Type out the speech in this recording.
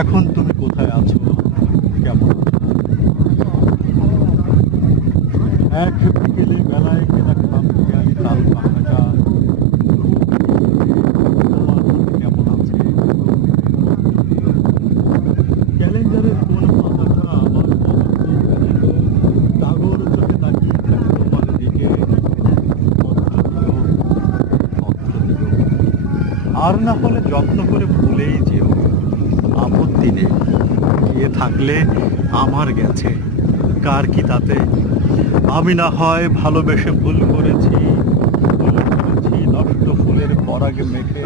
এখন তুমি কোথায় আছো, কেমন আছো? এক বিকেলে বেলায় কেনা খামখেয়ালি তাল পাখাটা তোমার মনে কেমন আছে? ক্যালেন্ডারের কোন পাতাটা আমার টাগর চোখে তাকিয়ে থাকে তোমার দিকে। পত্র দিও, পত্র দিও। আর না হলে যত্ন করে ভুলেই যেও, আপত্তি নেই। গিয়ে থাকলে আমার গেছে, কার কি তাতে। আমি না হয় ভালোবেসে ভুল করেছি, ভুল করেছি নষ্ট ফুলের পরাগে মেখে